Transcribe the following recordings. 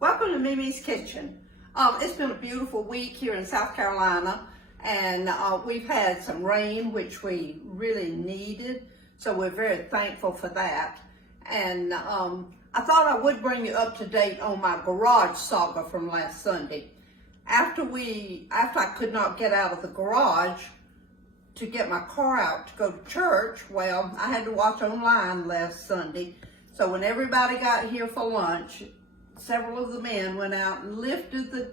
Welcome to MeMe's Kitchen. It's been a beautiful week here in South Carolina, and we've had some rain, which we really needed, so we're very thankful for that. And I thought I would bring you up to date on my garage saga from last Sunday. After I could not get out of the garage to get my car out to go to church, well, I had to watch online last Sunday. So when everybody got here for lunch, several of the men went out and lifted the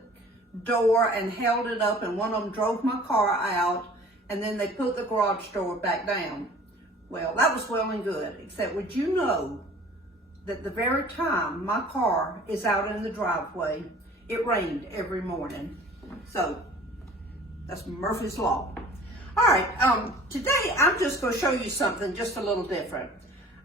door and held it up, and one of them drove my car out, and then they put the garage door back down. Well, that was well and good, except would you know that the very time my car is out in the driveway, it rained every morning. So that's Murphy's Law. All right, today I'm just going to show you something just a little different.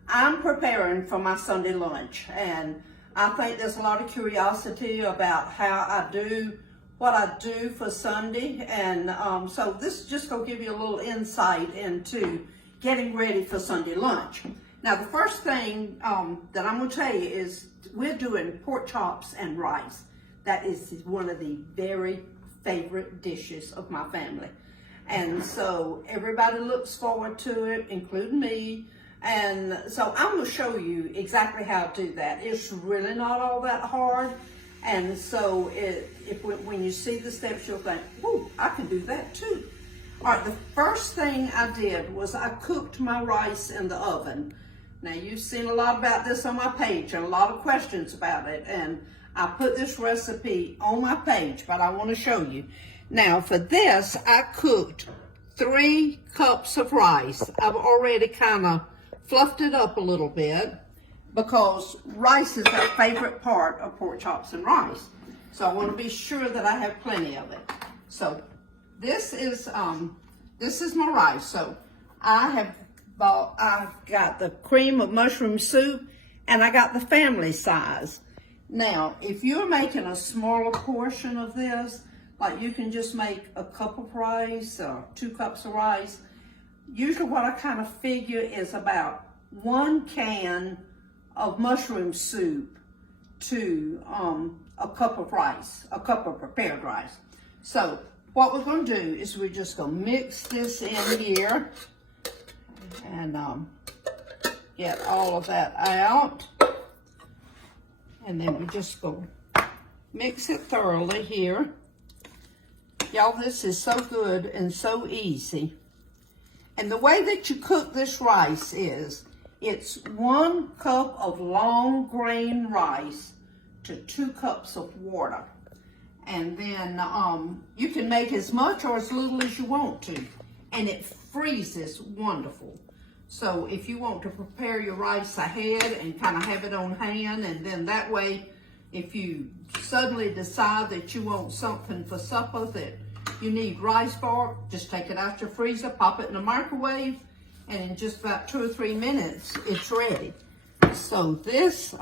I'm preparing for my Sunday lunch, and I think there's a lot of curiosity about how I do what I do for Sunday, and so this is just going to give you a little insight into getting ready for Sunday lunch. Now, the first thing that I'm going to tell you is we're doing pork chops and rice. That is one of the very favorite dishes of my family. And so everybody looks forward to it, including me. And so I'm going to show you exactly how to do that. It's really not all that hard. And so when you see the steps, you'll think, oh, I can do that too. All right, the first thing I did was I cooked my rice in the oven. Now, you've seen a lot about this on my page and a lot of questions about it. And I put this recipe on my page, but I want to show you. Now, for this, I cooked 3 cups of rice. I've already kind of fluffed it up a little bit because rice is our favorite part of pork chops and rice. So I want to be sure that I have plenty of it. So this is my rice. So I've got the cream of mushroom soup, and I got the family size. Now, if you're making a smaller portion of this, like you can just make a cup of rice or 2 cups of rice. Usually what I kind of figure is about 1 can of mushroom soup to a cup of rice, a cup of prepared rice. So what we're going to do is we're just going to mix this in here and get all of that out. And then we just go mix it thoroughly here. Y'all, this is so good and so easy. And the way that you cook this rice is, it's 1 cup of long grain rice to 2 cups of water. And then you can make as much or as little as you want to. And it freezes wonderful. So if you want to prepare your rice ahead and kind of have it on hand, and then that way, if you suddenly decide that you want something for supper that you need rice for, just take it out your freezer, pop it in the microwave, and in just about 2 or 3 minutes, it's ready. So this,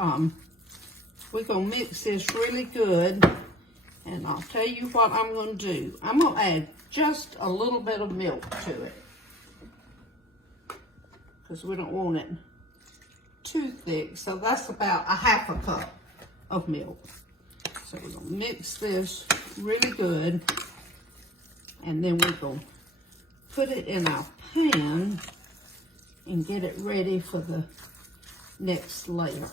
we're gonna mix this really good, and I'll tell you what I'm gonna do. I'm gonna add just a little bit of milk to it, because we don't want it too thick. So that's about a 1/2 cup of milk. So we're gonna mix this really good, and then we're gonna put it in our pan and get it ready for the next layer.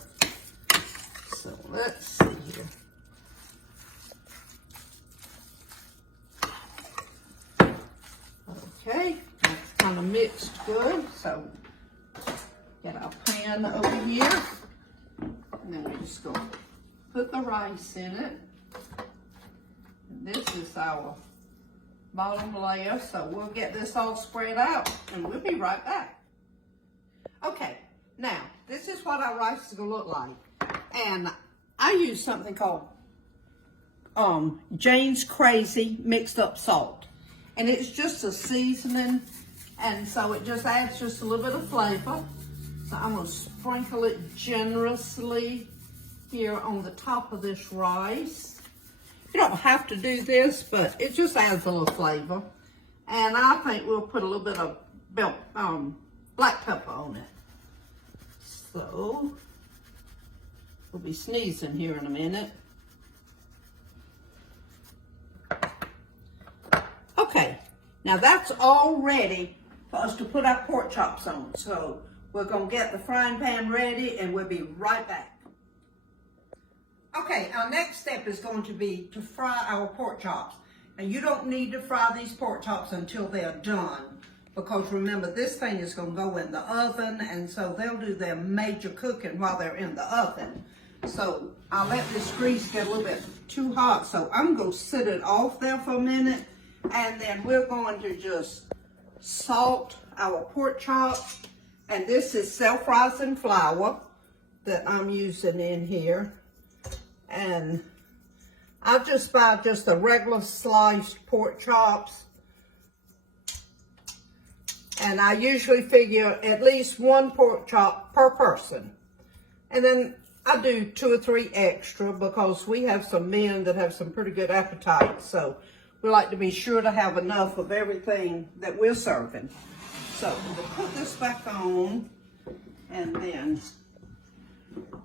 So let's see here. Okay, that's kind of mixed good. So get our pan over here, and then we're just going to put the rice in it. And this is our bottom layer, so we'll get this all spread out, and we'll be right back. Okay, now this is what our rice is going to look like, and I use something called Jane's Crazy mixed up salt, and it's just a seasoning, and so it just adds just a little bit of flavor. So I'm going to sprinkle it generously here on the top of this rice. You don't have to do this, but it just adds a little flavor. And I think we'll put a little bit of black pepper on it. So we'll be sneezing here in a minute. Now that's all ready for us to put our pork chops on. So we're gonna get the frying pan ready and we'll be right back. Okay, our next step is going to be to fry our pork chops. And you don't need to fry these pork chops until they're done, because remember, this thing is gonna go in the oven, and so they'll do their major cooking while they're in the oven. So I'll let this grease get a little bit too hot, so I'm gonna sit it off there for a minute, and then we're going to just salt our pork chops. And this is self-rising flour that I'm using in here. And I'll just buy just the regular sliced pork chops. And I usually figure at least one pork chop per person. And then I do 2 or 3 extra because we have some men that have some pretty good appetite. So we like to be sure to have enough of everything that we're serving. So we'll put this back on, and then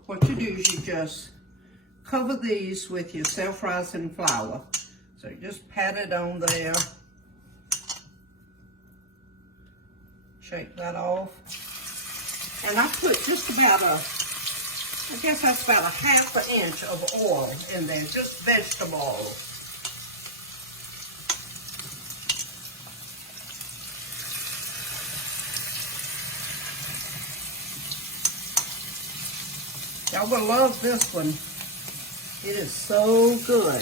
what you do is you just cover these with your self-rising flour. So you just pat it on there. Shake that off. And I put just about I guess that's about a ½ inch of oil in there, just vegetable oil. Y'all will love this one. It is so good.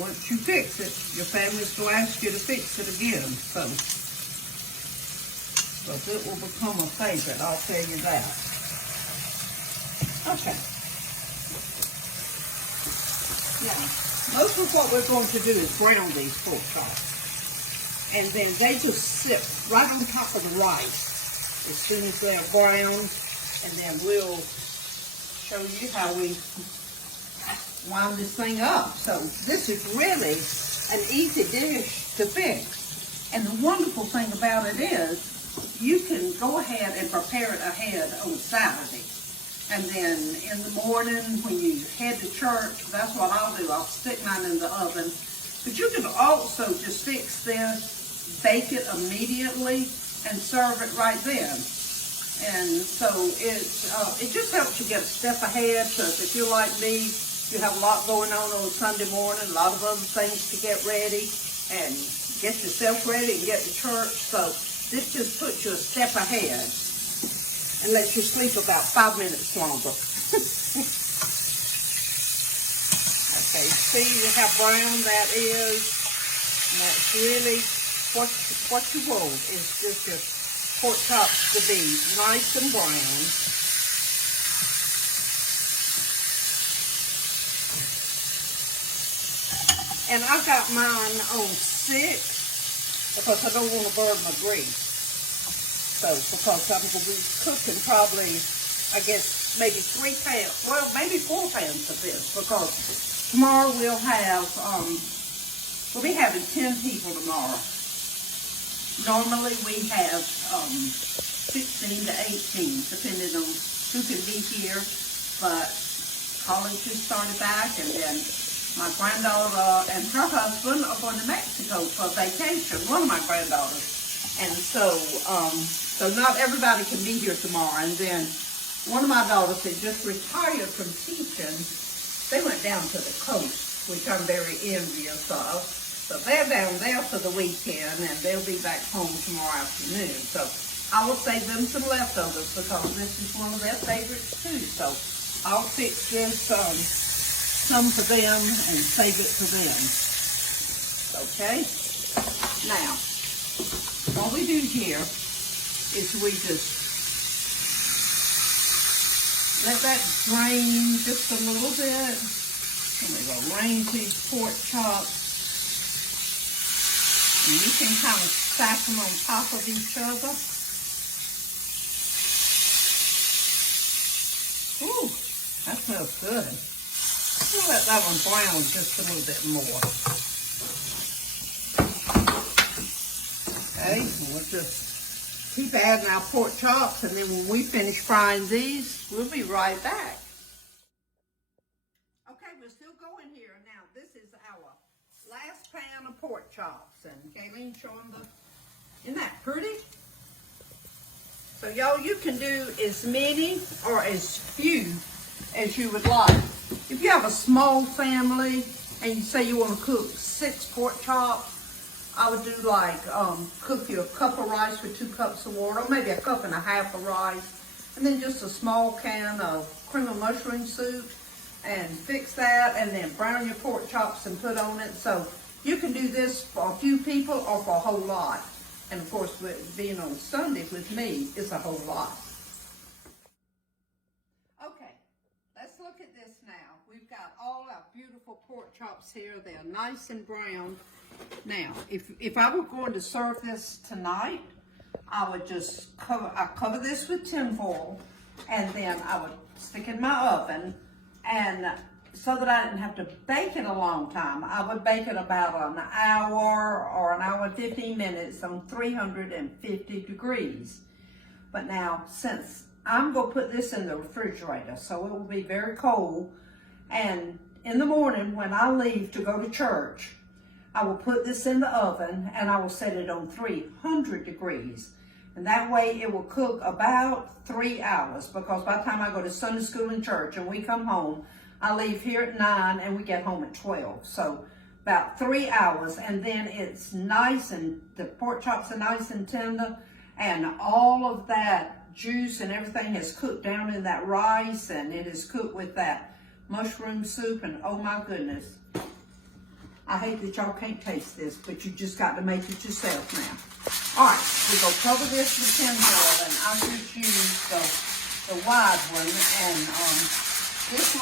Once you fix it, your family's going to ask you to fix it again. So it will become a favorite, I'll tell you that. Okay. Now, most of what we're going to do is brown these pork chops. And then they just sit right on top of the rice as soon as they're browned. And then we'll show you how we wind this thing up. So this is really an easy dish to fix. And the wonderful thing about it is you can go ahead and prepare it ahead on Saturday. And then in the morning when you head to church, that's what I'll do. I'll stick mine in the oven. But you can also just fix this, bake it immediately, and serve it right then. And so it just helps you get a step ahead, because if you're like me, you have a lot going on Sunday morning, a lot of other things to get ready, and get yourself ready and get to church. So this just puts you a step ahead and lets you sleep about 5 minutes longer. Okay, see how brown that is? And that's really what you want, is just your pork chops to be nice and brown. And I got mine on 6 because I don't want to burn my grease. So, because I'm going to be cooking probably, I guess, maybe 3 pans, well, maybe 4 pans of this, because tomorrow we'll have, we'll be having 10 people tomorrow. Normally we have 16 to 18, depending on who can be here, but college has started back, and then my granddaughter and her husband are going to Mexico for vacation, one of my granddaughters. And so not everybody can be here tomorrow. And then one of my daughters had just retired from teaching. They went down to the coast, which I'm very envious of. So they're down there for the weekend, and they'll be back home tomorrow afternoon. So I will save them some leftovers, because this is one of their favorites too. So I'll fix this, some for them and save it for them. Okay? Now, what we do here is we just let that drain just a little bit. And we're going to arrange these pork chops. And you can kind of stack them on top of each other. Ooh, that smells good. I'll let that one brown just a little bit more. Okay, we'll just keep adding our pork chops, and then when we finish frying these, we'll be right back. Okay, we're still going here. Now, this is our last pan of pork chops, and Kayleen showing isn't that pretty? So y'all, you can do as many or as few as you would like. If you have a small family and you say you want to cook 6 pork chops, I would do like, cook you a cup of rice with 2 cups of water, or maybe a cup and a half of rice, and then just a small can of cream of mushroom soup, and fix that, and then brown your pork chops and put on it. So you can do this for a few people or for a whole lot. And of course, with being on Sunday with me, it's a whole lot. Okay, let's look at this now. We've got all our beautiful pork chops here. They're nice and brown. Now, if I were going to serve this tonight, I would just cover this with tin foil, and then I would stick it in my oven, and so that I didn't have to bake it a long time. I would bake it about an hour or an hour and 15 minutes on 350 degrees. But now, since I'm going to put this in the refrigerator, so it will be very cold, and in the morning when I leave to go to church, I will put this in the oven and I will set it on 300 degrees. And that way it will cook about 3 hours, because by the time I go to Sunday school and church and we come home, I leave here at 9 and we get home at 12. So about 3 hours, and then it's nice, and the pork chops are nice and tender, and all of that juice and everything is cooked down in that rice, and it is cooked with that mushroom soup, and oh my goodness. I hate that y'all can't taste this, but you just got to make it yourself now. All right, we're going to cover this with tin foil, and I just use the wide one, and this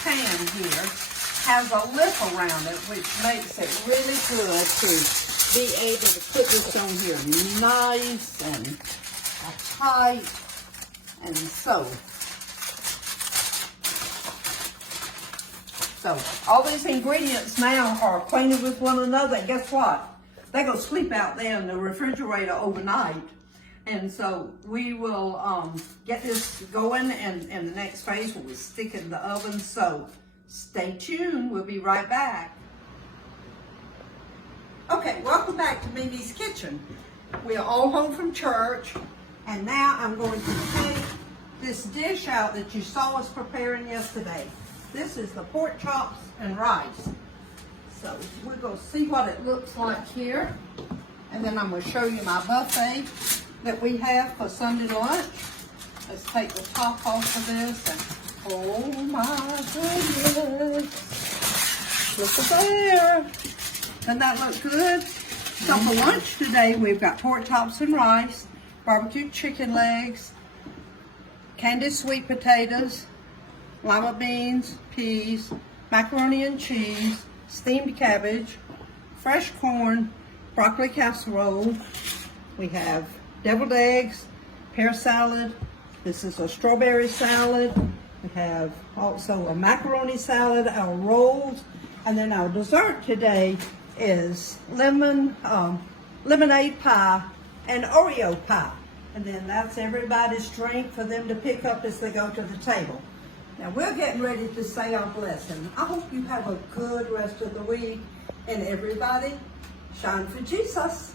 pan here has a lip around it, which makes it really good to be able to put this on here nice and tight, and so all these ingredients now are acquainted with one another, and guess what? They're going to sleep out there in the refrigerator overnight. And so we will get this going, and in the next phase we'll stick it in the oven. So stay tuned. We'll be right back. Okay, welcome back to MeMe's Kitchen. We are all home from church, and now I'm going to take this dish out that you saw us preparing yesterday. This is the pork chops and rice. So we're going to see what it looks like here, and then I'm going to show you my buffet that we have for Sunday lunch. Let's take the top off of this, and oh my goodness, look at there. Doesn't that look good? So for lunch today, we've got pork chops and rice, barbecue chicken legs, candied sweet potatoes, lima beans, peas, macaroni and cheese, steamed cabbage, fresh corn, broccoli casserole. We have deviled eggs, pear salad. This is a strawberry salad. We have also a macaroni salad, our rolls, and then our dessert today is lemonade pie and Oreo pie. And then that's everybody's drink for them to pick up as they go to the table. Now we're getting ready to say our blessing. I hope you have a good rest of the week, and everybody shine for Jesus.